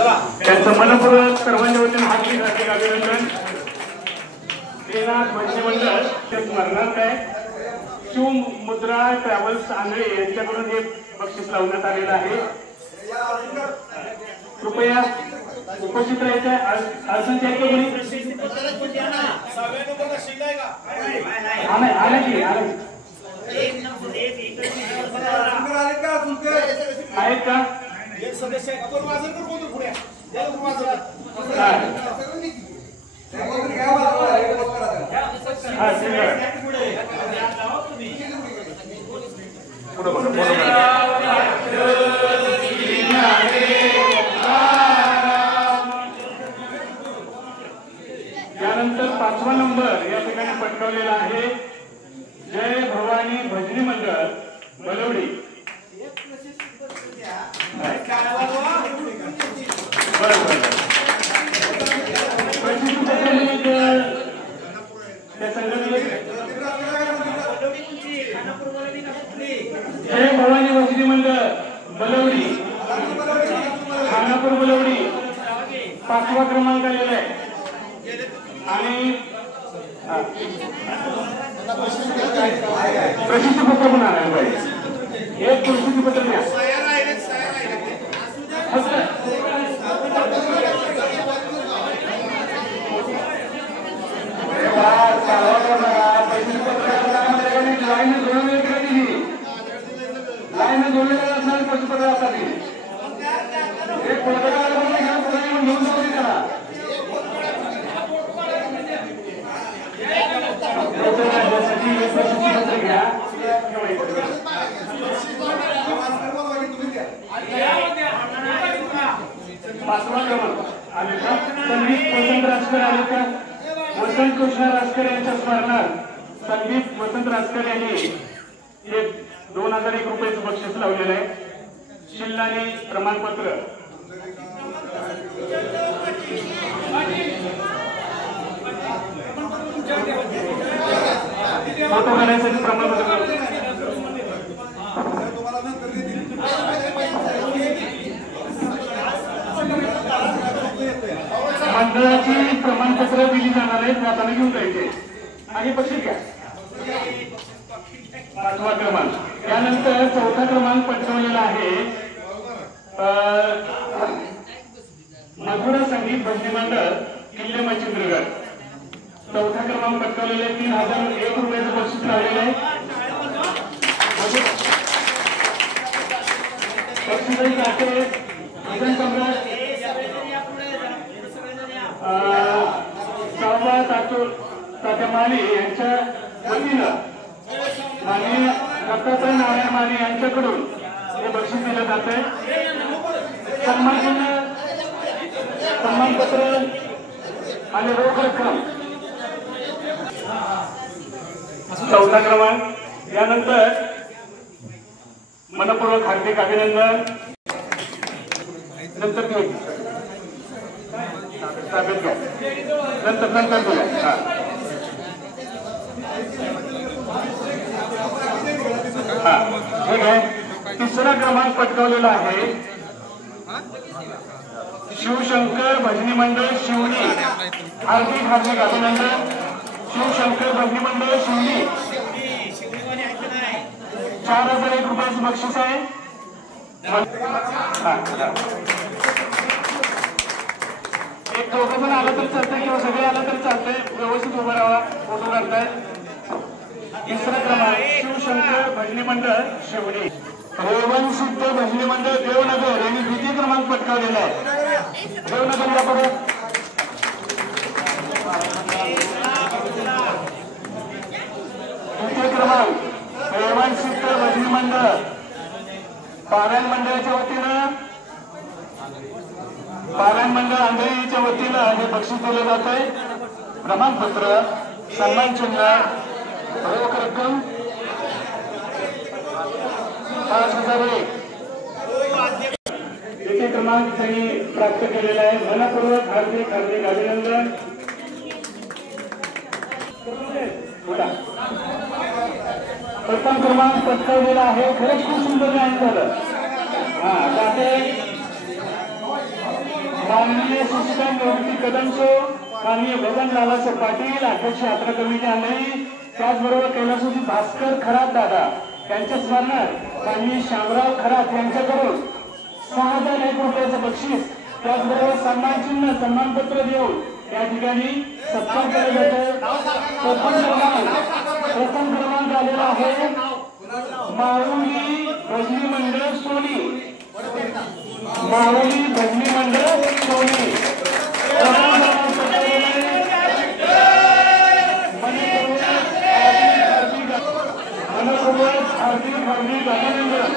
त्यांचं मनपूर्वक सर्वांच्या वतीने हार्दिक अभिनंदन. श्रीनाथ भजनी मंडळ ते स्मरणार्थ आहे. शिव मुद्रा ट्रॅव्हल्स आंधळे यांच्याकडून हे बक्षीस लावण्यात आलेलं आहे. कृपया उपस्थित राहायचं. अर्जुनच्या आलं की आहेत का सदस्य त्यानंतर 5वा नंबर या ठिकाणी पटकावलेला आहे जय भवानी भजनी मंडळ बलवडी. जय भवानी भजनी मंडळ बलवडी खानापूर बलवडी 5वा क्रमांक आलेला आहे. आणि प्रसिद्धीपत्र पण आणायला पाहिजे. एक प्रसिद्धीपत्र द्या. लाईन जोडलेला असणार प्रसिद्धीपत्र असतात. एक वसंत कृष्ण राजकर यांच्या स्मरणार्थ संदीप वसंत राजकर यांनी हे 2001 रुपयाचं बक्षीस लावलेलं आहे. शिल्लानी प्रमाणपत्र फोटो काढण्यासाठी प्रमाणपत्र मंडळाची प्रमाणपत्र दिली जाणार आहे. जाताना घेऊन जायचे आणि बक्षीस घ्या. 5वा क्रमांक. त्यानंतर 4था क्रमांक पटकावलेला आहे मधुरा संगीत भजनी मंडळ किल्ले मच्छिंद्रगड. 4था क्रमांक पटकावलेला आहे. 3001 रुपयाचं बक्षीस लावलेलं आहे. बक्षीस तात्या माने यांच्या वतीनं माननीय दत्तात्रय नारायण माने यांच्याकडून हे बक्षीस दिलं जात आहे. सन्मानपत्र आणि रोख रक्कम. 4था क्रमांक. यानंतर मनपूर्वक हार्दिक अभिनंदन. नंतर ताब्यात घ्या. नंतर बोला. ठीक आहे. 3रा क्रमांक पटकावलेला आहे शिवशंकर भजनी मंडळ शिवनी. हार्दिक अभिनंदन. शिवशंकर भजनी मंडळ शिवनी 4001 रुपयाचं बक्षीस आहे. एक दोघं पण आलं तर चालतंय किंवा सगळे आलं तर चालतंय. व्यवस्थित उभं राहा. फोटो काढताय. 3रा क्रमांक शिवशंकर भजनी मंडळ शिवनी. रेवन सिद्ध भजनी मंडळ देवनगर यांनी 2य क्रमांक पटकावलेला आहे. देवनगरला परत 2य क्रमांक रेवन सिद्ध भजनी मंडळ पारायण मंडळाच्या वतीनं पारायण मंडळ आंधळीच्या वतीनं हे बक्षीस दिलं जात आहे. प्रमाणपत्र सन्मान चिन्ह रोख रक्कम 5001 क्रमांक त्यांनी प्राप्त केलेला आहे. मनपूर्वक हार्दिक अभिनंदन. प्रथम क्रमांक पटकावलेला आहे. खरंच खूप सुंदर गायन झालं. माननीय शशिकांत निवृत्ती कदम सो, माननीय भगन लालासाहेब पाटील अध्यक्ष यात्रा कमिटी आणली, त्याचबरोबर कैलासवासी भास्कर खरात दादा त्यांच्या स्मरणार्थ माननीय श्यामराव खरात यांच्याकडून 6,000 रुपयाचं बक्षीस, त्याचबरोबर सन्मान चिन्ह सन्मानपत्र देऊन या ठिकाणी सत्कार केला जातो। प्रथम क्रमांक आलेला आहे माऊली भजनी मंडळ सोनी, माऊली भजनी मंडळ सोनी। हार्दिक हार्दिक अभिनंदन।